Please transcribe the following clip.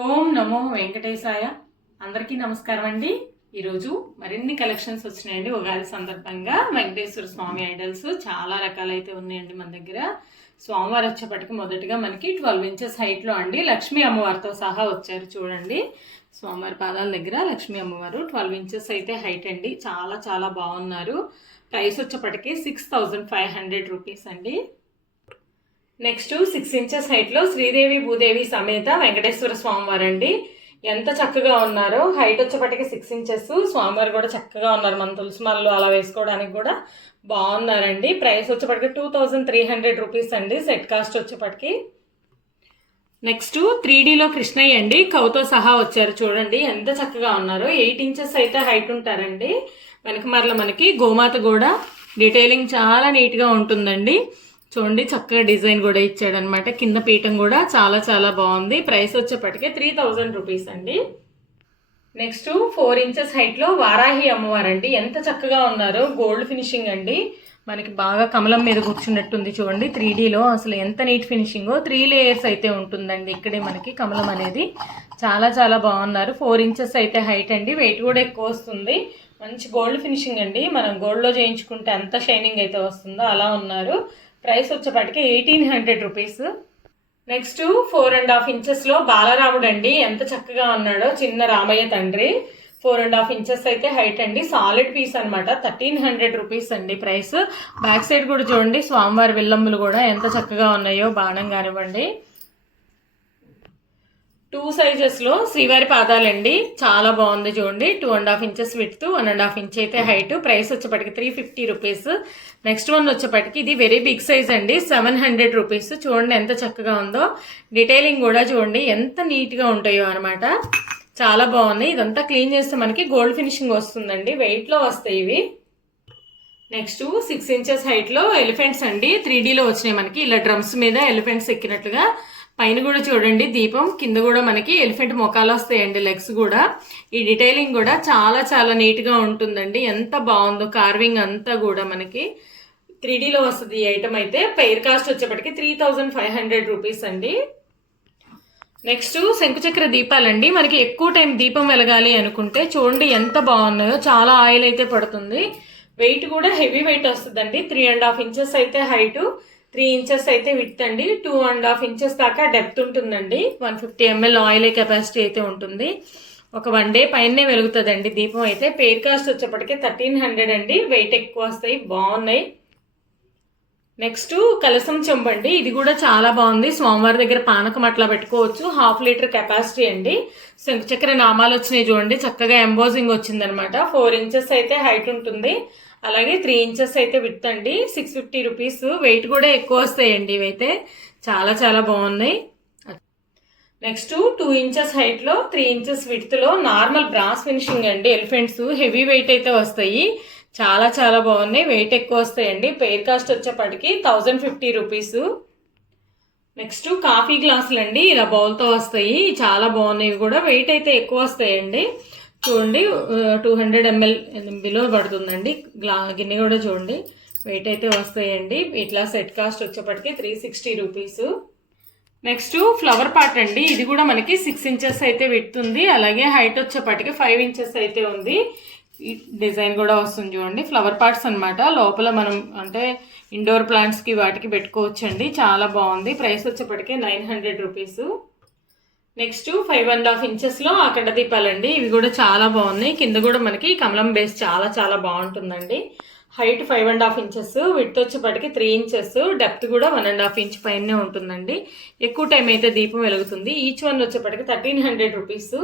ఓం నమో వెంకటేశాయ. అందరికీ నమస్కారం అండి. ఈరోజు మరిన్ని కలెక్షన్స్ వచ్చినాయండి. ఉగాది సందర్భంగా వెంకటేశ్వర స్వామి ఐడల్స్ చాలా రకాలైతే ఉన్నాయండి మన దగ్గర. స్వామివారు వచ్చేపటికి మొదటిగా మనకి 12 ఇంచెస్ హైట్లో అండి లక్ష్మీ అమ్మవారితో సహా వచ్చారు. చూడండి, స్వామివారి పాదాల దగ్గర లక్ష్మీ అమ్మవారు 12 ఇంచెస్ అయితే హైట్ అండి. చాలా చాలా బాగున్నారు. ప్రైస్ వచ్చేపటికి 6500 రూపీస్ అండి. నెక్స్ట్ 6 ఇంచెస్ హైట్లో శ్రీదేవి భూదేవి సమేత వెంకటేశ్వర స్వామివారు అండి. ఎంత చక్కగా ఉన్నారో. హైట్ వచ్చేపటికి 6 ఇంచెస్. స్వామివారు కూడా చక్కగా ఉన్నారు. మన తులసిమాలలో అలా వేసుకోవడానికి కూడా బాగున్నారండి. ప్రైస్ వచ్చేపటికి 2300 రూపీస్ అండి. సెట్ కాస్ట్ వచ్చేపటికి. నెక్స్ట్ 3Dలో కృష్ణయ్య అండి, కౌతో సహా వచ్చారు. చూడండి ఎంత చక్కగా ఉన్నారో. 8 ఇంచెస్ అయితే హైట్ ఉంటారండి. వెనక మరల మనకి గోమాత కూడా డీటెయిలింగ్ చాలా నీట్గా ఉంటుందండి. చూడండి, చక్కగా డిజైన్ కూడా ఇచ్చాడనమాట. కింద పీఠం కూడా చాలా చాలా బాగుంది. ప్రైస్ వచ్చేపటికే 3000 రూపీస్ అండి. నెక్స్ట్ 4 ఇంచెస్ హైట్లో వారాహి అమ్మవారండి. ఎంత చక్కగా ఉన్నారో. గోల్డ్ ఫినిషింగ్ అండి. మనకి బాగా కమలం మీద కూర్చున్నట్టుంది. చూడండి 3Dలో అసలు ఎంత నీట్ ఫినిషింగో. 3 లేయర్స్ అయితే ఉంటుందండి. ఇక్కడే మనకి కమలం అనేది. చాలా చాలా బాగున్నారు. 4 ఇంచెస్ అయితే హైట్ అండి. వెయిట్ కూడా ఎక్కువ వస్తుంది. మంచి గోల్డ్ ఫినిషింగ్ అండి. మనం గోల్డ్లో చేయించుకుంటే ఎంత షైనింగ్ అయితే వస్తుందో అలా ఉన్నారు. ప్రైస్ వచ్చేపటికి 1800 రూపీస్. నెక్స్ట్ 4.5 ఇంచెస్లో బాలరాముడు అండి. ఎంత చక్కగా ఉన్నాడో. చిన్న రామయ్య తండ్రి. 4.5 ఇంచెస్ అయితే హైట్ అండి. సాలిడ్ పీస్ అనమాట. 1300 రూపీస్ అండి ప్రైస్. బ్యాక్ సైడ్ కూడా చూడండి, స్వామివారి విల్లమ్ములు కూడా ఎంత చక్కగా ఉన్నాయో. బాణం కానివ్వండి. 2 సైజెస్లో శ్రీవారి పాదాలండి. చాలా బాగుంది. చూడండి 2.5 ఇంచెస్ విడ్త్, 1.5 ఇంచ్ అయితే హైట్. ప్రైస్ వచ్చేపటికి 350 రూపీస్. నెక్స్ట్ వన్ వచ్చేపటికి ఇది వెరీ బిగ్ సైజ్ అండి. 700 రూపీస్. చూడండి ఎంత చక్కగా ఉందో. డీటెయిలింగ్ కూడా చూడండి ఎంత నీట్గా ఉంటాయో అనమాట. చాలా బాగున్నాయి. ఇదంతా క్లీన్ చేస్తే మనకి గోల్డ్ ఫినిషింగ్ వస్తుందండి. వెయిట్లో వస్తాయి ఇవి. నెక్స్ట్ 6 ఇంచెస్ హైట్లో ఎలిఫెంట్స్ అండి. 3Dలో వచ్చినాయి మనకి. ఇలా డ్రమ్స్ మీద ఎలిఫెంట్స్ ఎక్కినట్లుగా. పైన కూడా చూడండి దీపం, కింద కూడా మనకి ఎలిఫెంట్ మొఖాలు వస్తాయండి. లెగ్స్ కూడా. ఈ డీటెయిలింగ్ కూడా చాలా చాలా నీట్గా ఉంటుందండి. ఎంత బాగుందో. కార్వింగ్ అంతా కూడా మనకి 3Dలో వస్తుంది ఈ ఐటమ్ అయితే. పెయిర్ కాస్ట్ వచ్చేప్పటికి 3500 రూపీస్ అండి. నెక్స్ట్ శంకుచక్ర దీపాలండి. మనకి ఎక్కువ టైం దీపం వెలగాలి అనుకుంటే చూడండి ఎంత బాగున్నాయో. చాలా ఆయిల్ అయితే పడుతుంది. వెయిట్ కూడా హెవీ వెయిట్ వస్తుందండి. 3.5 ఇంచెస్ అయితే హైటు, 3 ఇంచెస్ అయితే విడ్త్ అండి. 2.5 ఇంచెస్ దాకా డెప్త్ ఉంటుందండి. 150 ml ఆయిల్ కెపాసిటీ అయితే ఉంటుంది. ఒక 1 డే పైనే వెలుగుతుందండి దీపం అయితే. పెయిర్ కాస్ట్ వచ్చేప్పటికే 1300 అండి. వెయిట్ ఎక్కువ వస్తాయి. బాగున్నాయి. నెక్స్ట్ కలసం చెంబండి. ఇది కూడా చాలా బాగుంది. స్వామివారి దగ్గర పానకం అట్లా పెట్టుకోవచ్చు. 1/2 లీటర్ కెపాసిటీ అండి. శంకుచక్ర నామాలు వచ్చినాయి చూడండి. చక్కగా ఎంబోజింగ్ వచ్చిందనమాట. 4 ఇంచెస్ అయితే హైట్ ఉంటుంది. అలాగే 3 ఇంచెస్ అయితే విడ్త్ అండి. 650 రూపీస్. వెయిట్ కూడా ఎక్కువ వస్తాయండి ఇవైతే. చాలా చాలా బాగున్నాయి. నెక్స్ట్ 2 ఇంచెస్ హైట్లో, 3 ఇంచెస్ విడ్త్లో నార్మల్ బ్రాస్ ఫినిషింగ్ అండి. ఎలిఫెంట్స్ హెవీ వెయిట్ అయితే వస్తాయి. చాలా చాలా బాగున్నాయి. వెయిట్ ఎక్కువ వస్తాయండి. పెయిర్ కాస్ట్ వచ్చేప్పటికి 1050 రూపీస్. నెక్స్ట్ కాఫీ గ్లాసులు అండి. ఇలా బౌల్తో వస్తాయి. చాలా బాగున్నాయి కూడా. వెయిట్ అయితే ఎక్కువ వస్తాయండి. చూడండి 200 ml బిలో పడుతుందండి. గిన్నె కూడా చూడండి. వెయిట్ అయితే వస్తాయండి. ఇట్లా సెట్ కాస్ట్ వచ్చేప్పటికి 360 రూపీస్. నెక్స్ట్ ఫ్లవర్ పాట్ అండి. ఇది కూడా మనకి 6 ఇంచెస్ అయితే విడుతుంది. అలాగే హైట్ వచ్చేప్పటికి 5 ఇంచెస్ అయితే ఉంది. ఈ డిజైన్ కూడా వస్తుంది చూడండి. ఫ్లవర్ పాట్స్ అనమాట. లోపల మనం అంటే ఇండోర్ ప్లాంట్స్కి వాటికి పెట్టుకోవచ్చండి. చాలా బాగుంది. ప్రైస్ వచ్చేప్పటికే 900 రూపీస్. నెక్స్ట్ 5.5 ఇంచెస్లో అఖండ దీపాలండి. ఇవి కూడా చాలా బాగున్నాయి. కింద కూడా మనకి కమలం బేస్ చాలా చాలా బాగుంటుందండి. హైట్ 5.5 ఇంచెస్, విడ్త్ వచ్చేప్పటికి 3 ఇంచెస్, డెప్త్ కూడా 1.5 ఇంచ్ పైనే ఉంటుందండి. ఎక్కువ టైం అయితే దీపం వెలుగుతుంది. ఈచ్ వన్ వచ్చేప్పటికి 1300 రూపీస్.